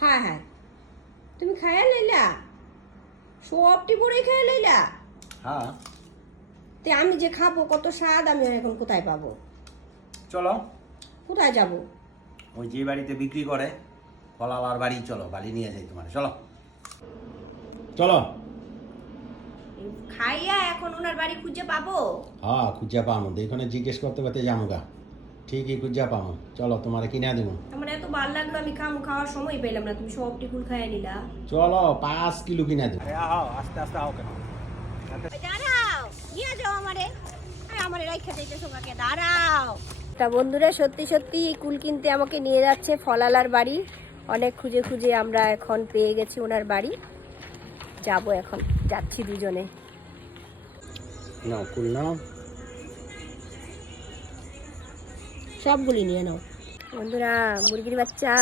হ্যাঁ হ্যাঁ, তুমি খাইয়া লইলা? সবটি পরে খাইয়া লইলা? হ্যাঁ তে আমি যে খাবো কত স্বাদ, আমি এখন কোথায় পাবো? চলো কোথায় যাব? ওই যে বাড়িতে বিক্রি করে ফলালার বাড়ি, চলো বাড়ি নিয়ে যাই তোমার। চলো চলো। খাইয়া এখন ওনার বাড়ি খুঁজে পাবো? হ্যাঁ খুঁজা পামো, দেখনে জিজ্ঞেস করতে করতে যাবো গা। ঠিকই খুঁজা পামো, চলো তোমার কিনা দেবো। আমার এত ভালো লাগলো, আমি খাওয়ার সময় পেলাম না, তুমি সবটি ফুল খাইয়া নিলা। চলো 5 কিলো কিনা দেবো। আস্তে আস্তে আও কেন? দাঁড়াও, নিয়ে যাও আমারে রাইখা যাইতেছো কাকে? দাঁড়াও। তা বন্ধুরা, সত্যি সত্যি এই কুল কিনতে আমাকে নিয়ে যাচ্ছে ফলালার বাড়ি। অনেক খুঁজে খুঁজে আমরা এখন পেয়ে গেছি ওনার বাড়ি। যাবো এখন, যাচ্ছি দুজনে। নাও কুল নাও। সবগুলি নিয়ে নাও বন্ধুরা। মুরগির বাচ্চা,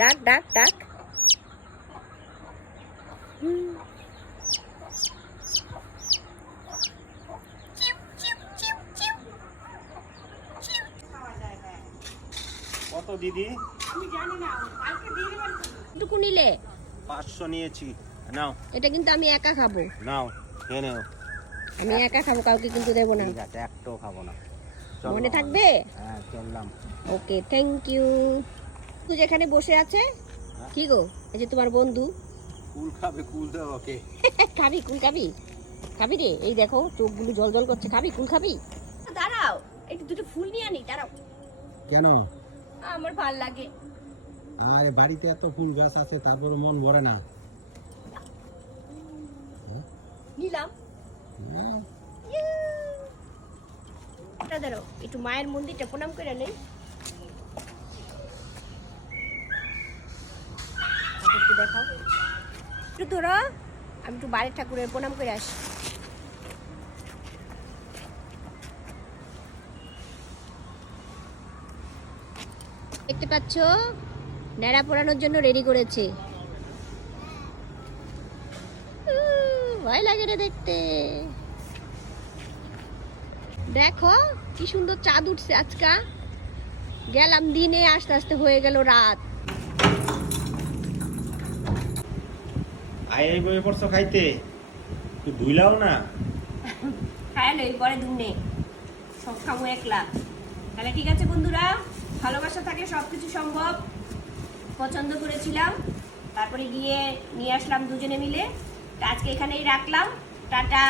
ডাক ডাক ডাক। কত দিদি? টুকু নিলে 500 নিয়েছি, নাও। এটা কিন্তু আমি একা খাবো। নাও খেয়ে নাও। আমি একা খাবো, কাউকে কিন্তু দেবো না। ঠিক আছে, একটাও খাবো না। চলো। মনে থাকবে? হ্যাঁ চললাম। ওকে, থ্যাংক ইউ। তুই যেখানে বসে আছে, কি গো, এই যে তোমার বন্ধু। কুল খাবে, কুল দাও ওকে। খাবি কুল? খাবি খাবি রে? এই দেখো চোখগুলো জল জল করছে। খাবি কুল? খাবি? দাঁড়াও, একটু দুটো ফুল নিয়ে আনি। দাঁড়াও, কেন? আমার ভাল লাগে। আরে বাড়িতে এত ফুল গাছ আছে, তারপরে মন ভরে না। নিলাম। দাঁড়াও, একটু মায়ের মন্দিরটা প্রণাম করে নেই। একটু দেখাও, একটু ধরো, আমি একটু বাড়ির ঠাকুরের প্রণাম করে আসি। দেখতে পাচ্ছ, ন্যাড়া পোড়ানোর জন্য রেডি করেছে। ভয় লাগে রে দেখতে। দেখো কি সুন্দর চাঁদ উঠছে আজকা। গেলাম দিনে, আস্তে আস্তে হয়ে গেল রাত। এই বই পড়ছো খাইতে, তুই ধুইলাও না। খায় লই, পরে দুমনে সব খাবো একলা। তাহলে ঠিক আছে বন্ধুরা, ভালোবাসা থাকলে সবকিছু সম্ভব। পছন্দ করেছিলাম, তারপরে গিয়ে নিয়ে আসলাম দুজনে মিলে। আজকে এখানেই রাখলাম। টাটা।